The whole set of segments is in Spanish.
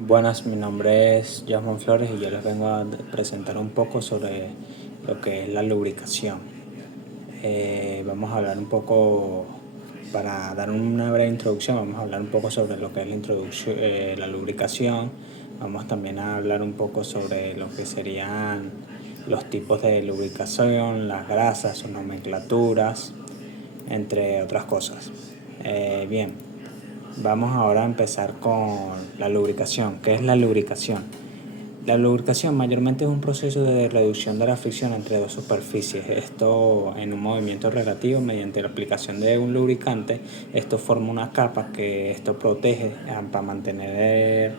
Buenas, mi nombre es Jasmine Flores y yo les vengo a presentar un poco sobre lo que es la lubricación. Vamos a hablar un poco, para dar una breve introducción, vamos a hablar un poco sobre lo que es la introducción, la lubricación. Vamos también a hablar un poco sobre lo que serían los tipos de lubricación, las grasas, sus nomenclaturas, entre otras cosas. Bien, vamos ahora a empezar con la lubricación. ¿Qué es la lubricación? La lubricación mayormente es un proceso de reducción de la fricción entre dos superficies. Esto en un movimiento relativo mediante la aplicación de un lubricante. Esto forma una capa que esto protege para mantener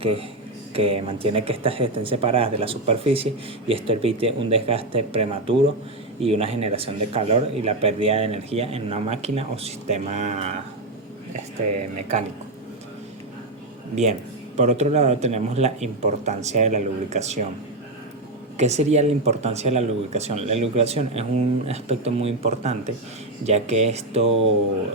que mantiene que estas estén separadas de la superficie, y esto evite un desgaste prematuro y una generación de calor y la pérdida de energía en una máquina o sistema mecánico. Bien, por otro lado tenemos la importancia de la lubricación. ¿Qué sería la importancia de la lubricación? La lubricación es un aspecto muy importante, ya que esto,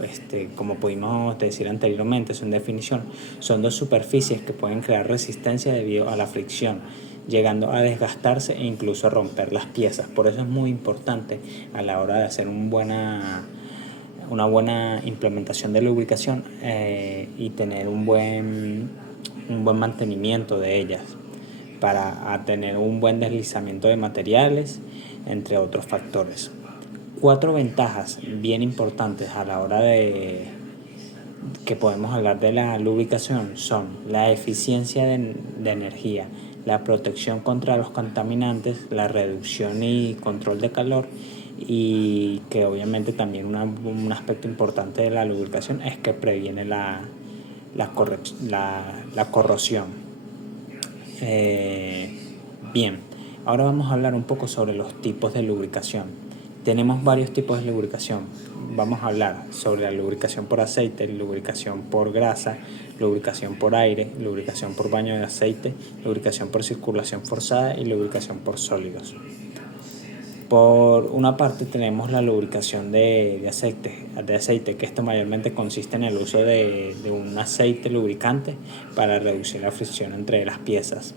como pudimos decir anteriormente, es una definición, son dos superficies que pueden crear resistencia debido a la fricción, llegando a desgastarse e incluso a romper las piezas. Por eso es muy importante a la hora de hacer una buena implementación de lubricación y tener un buen mantenimiento de ellas para tener un buen deslizamiento de materiales, entre otros factores. 4 ventajas bien importantes a la hora de que podemos hablar de la lubricación son la eficiencia de energía, la protección contra los contaminantes, la reducción y control de calor, y que obviamente también un aspecto importante de la lubricación es que previene la corrosión. Bien, ahora vamos a hablar un poco sobre los tipos de lubricación. Tenemos varios tipos de lubricación. Vamos a hablar sobre la lubricación por aceite, lubricación por grasa, lubricación por aire, lubricación por baño de aceite, lubricación por circulación forzada y lubricación por sólidos. Por una parte tenemos la lubricación de aceite, que esto mayormente consiste en el uso de un aceite lubricante para reducir la fricción entre las piezas.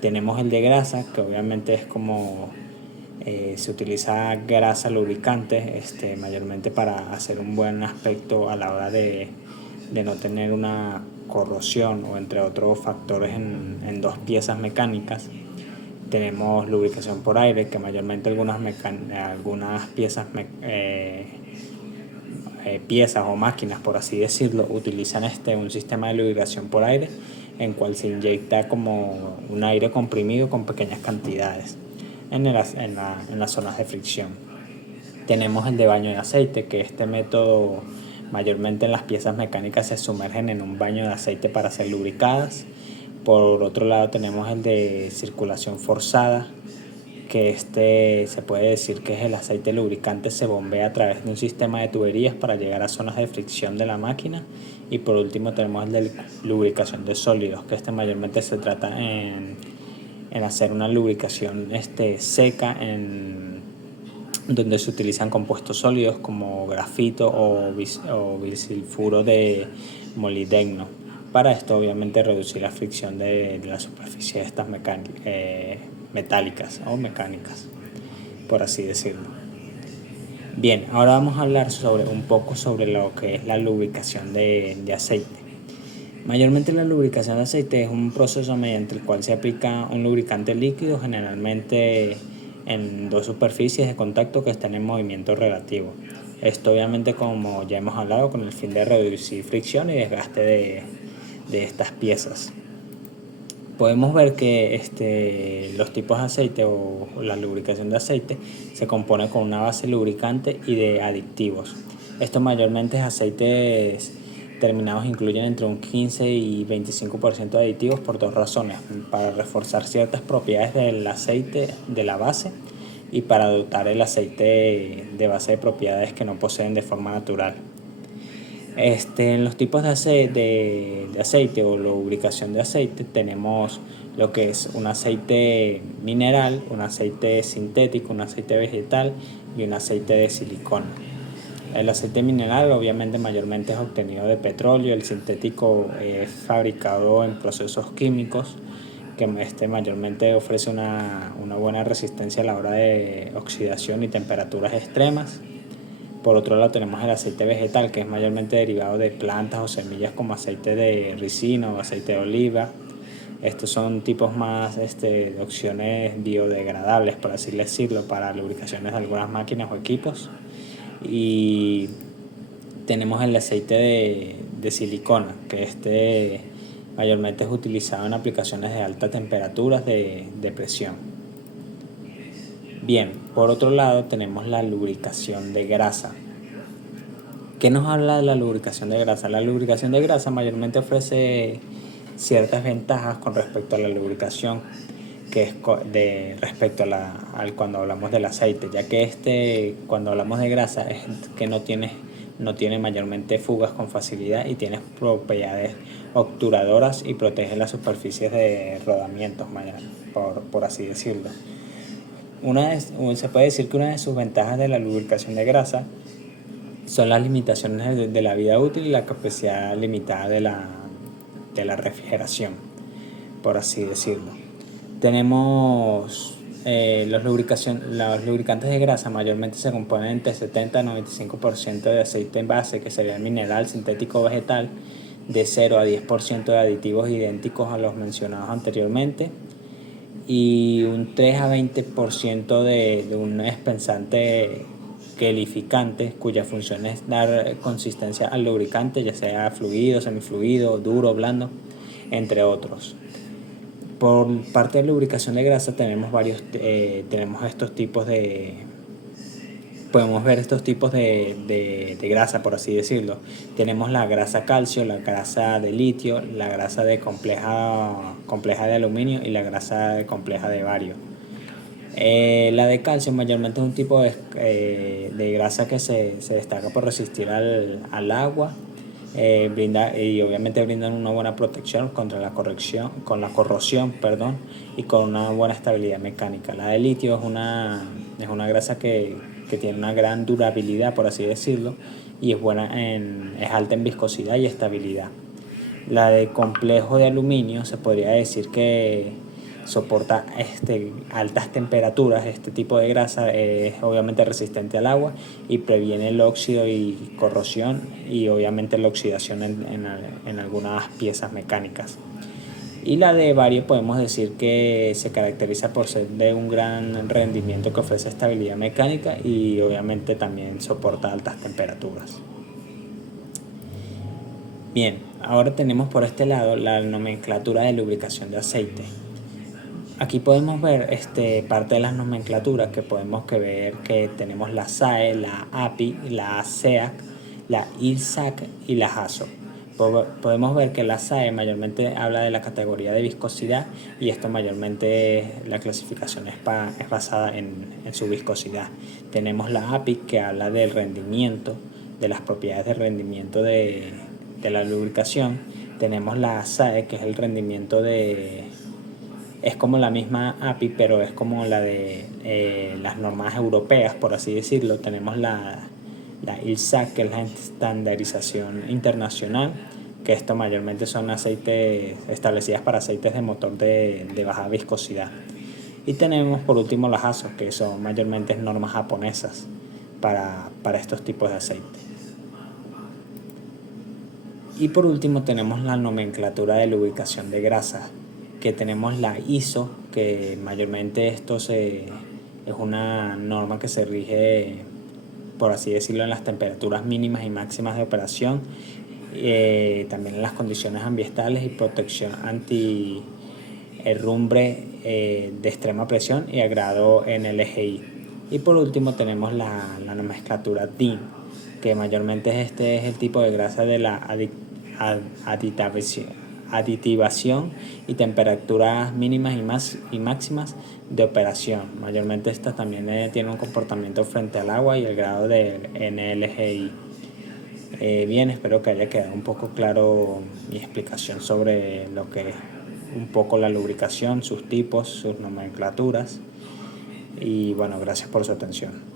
Tenemos el de grasa, que obviamente es como se utiliza grasa lubricante mayormente para hacer un buen aspecto a la hora de no tener una corrosión o entre otros factores en dos piezas mecánicas. Tenemos lubricación por aire, que mayormente algunas piezas piezas o máquinas, por así decirlo, utilizan un sistema de lubricación por aire, en cual se inyecta como un aire comprimido con pequeñas cantidades en las zonas de fricción. Tenemos el de baño de aceite, que este método mayormente en las piezas mecánicas se sumergen en un baño de aceite para ser lubricadas. Por otro lado tenemos el de circulación forzada, que se puede decir que es el aceite lubricante se bombea a través de un sistema de tuberías para llegar a zonas de fricción de la máquina. Y por último tenemos el de lubricación de sólidos, que mayormente se trata en hacer una lubricación seca, donde se utilizan compuestos sólidos como grafito o bisulfuro de molibdeno. Para esto obviamente reducir la fricción de la superficie de estas metálicas o mecánicas, por así decirlo. Bien, ahora vamos a hablar un poco sobre lo que es la lubricación de aceite. Mayormente la lubricación de aceite es un proceso mediante el cual se aplica un lubricante líquido, generalmente en dos superficies de contacto que están en movimiento relativo. Esto obviamente, como ya hemos hablado, con el fin de reducir fricción y desgaste de estas piezas. Podemos ver que los tipos de aceite o la lubricación de aceite se compone con una base lubricante y de aditivos. Esto mayormente es aceites terminados incluyen entre un 15 y 25% de aditivos por dos razones: para reforzar ciertas propiedades del aceite de la base y para dotar el aceite de base de propiedades que no poseen de forma natural. En los tipos de aceite o lubricación de aceite tenemos lo que es un aceite mineral, un aceite sintético, un aceite vegetal y un aceite de silicona. El aceite mineral obviamente mayormente es obtenido de petróleo, el sintético es fabricado en procesos químicos que mayormente ofrece una buena resistencia a la hora de oxidación y temperaturas extremas. Por otro lado tenemos el aceite vegetal, que es mayormente derivado de plantas o semillas como aceite de ricino o aceite de oliva. Estos son tipos más de opciones biodegradables, por así decirlo, para lubricaciones de algunas máquinas o equipos. Y tenemos el aceite de silicona, que mayormente es utilizado en aplicaciones de altas temperaturas de presión. Bien, por otro lado tenemos la lubricación de grasa. ¿Qué nos habla de la lubricación de grasa? La lubricación de grasa mayormente ofrece ciertas ventajas con respecto a la lubricación que es respecto al cuando hablamos del aceite, ya que cuando hablamos de grasa es que no tiene mayormente fugas con facilidad y tiene propiedades obturadoras y protege las superficies de rodamientos, por así decirlo. Se puede decir que una de sus ventajas de la lubricación de grasa son las limitaciones de la vida útil y la capacidad limitada de la refrigeración, por así decirlo. Tenemos los lubricantes de grasa mayormente se componen entre 70 a 95% de aceite en base, que sería el mineral, sintético o vegetal, de 0 a 10% de aditivos idénticos a los mencionados anteriormente, y un 3 a 20% de un espesante gelificante, cuya función es dar consistencia al lubricante, ya sea fluido, semifluido, duro, blando, entre otros. Por parte de lubricación de grasa tenemos estos tipos podemos ver estos tipos de grasa, por así decirlo. Tenemos la grasa calcio, la grasa de litio, la grasa de compleja de aluminio y la grasa compleja de bario. La de calcio mayormente es un tipo de grasa que se destaca por resistir al agua, y obviamente brindan una buena protección contra la corrosión, y con una buena estabilidad mecánica. La de litio es una grasa que tiene una gran durabilidad, por así decirlo, y es alta en viscosidad y estabilidad. La de complejo de aluminio se podría decir que soporta altas temperaturas. Este tipo de grasa es obviamente resistente al agua y previene el óxido y corrosión y obviamente la oxidación en algunas piezas mecánicas. Y la de bario podemos decir que se caracteriza por ser de un gran rendimiento, que ofrece estabilidad mecánica y obviamente también soporta altas temperaturas. Bien, ahora tenemos por este lado la nomenclatura de lubricación de aceite. Aquí podemos ver parte de las nomenclaturas que podemos ver que tenemos la SAE, la API, la SEAC, la ILSAC y la ASO. Podemos ver que la SAE mayormente habla de la categoría de viscosidad, y esto mayormente la clasificación es basada en su viscosidad. Tenemos la API, que habla del rendimiento, de las propiedades de rendimiento de la lubricación. Tenemos la SAE, que es el rendimiento es como la misma API, pero es como la de las normas europeas, por así decirlo. Tenemos la ILSAC, que es la estandarización internacional, que esto mayormente son aceites establecidas para aceites de motor de baja viscosidad. Y tenemos por último las ASO, que son mayormente normas japonesas para estos tipos de aceite. Y por último tenemos la nomenclatura de lubricación de grasa, que tenemos la ISO, que mayormente es una norma que se rige, por así decirlo, en las temperaturas mínimas y máximas de operación, también en las condiciones ambientales y protección anti-herrumbre de extrema presión y agrado en el EGI. Y por último tenemos la nomenclatura DIN, que mayormente es el tipo de grasa de la aditivación y temperaturas mínimas y máximas de operación. Mayormente esta también tiene un comportamiento frente al agua y el grado de NLGI. Bien, espero que haya quedado un poco claro mi explicación sobre lo que es un poco la lubricación, sus tipos, sus nomenclaturas. Y bueno, gracias por su atención.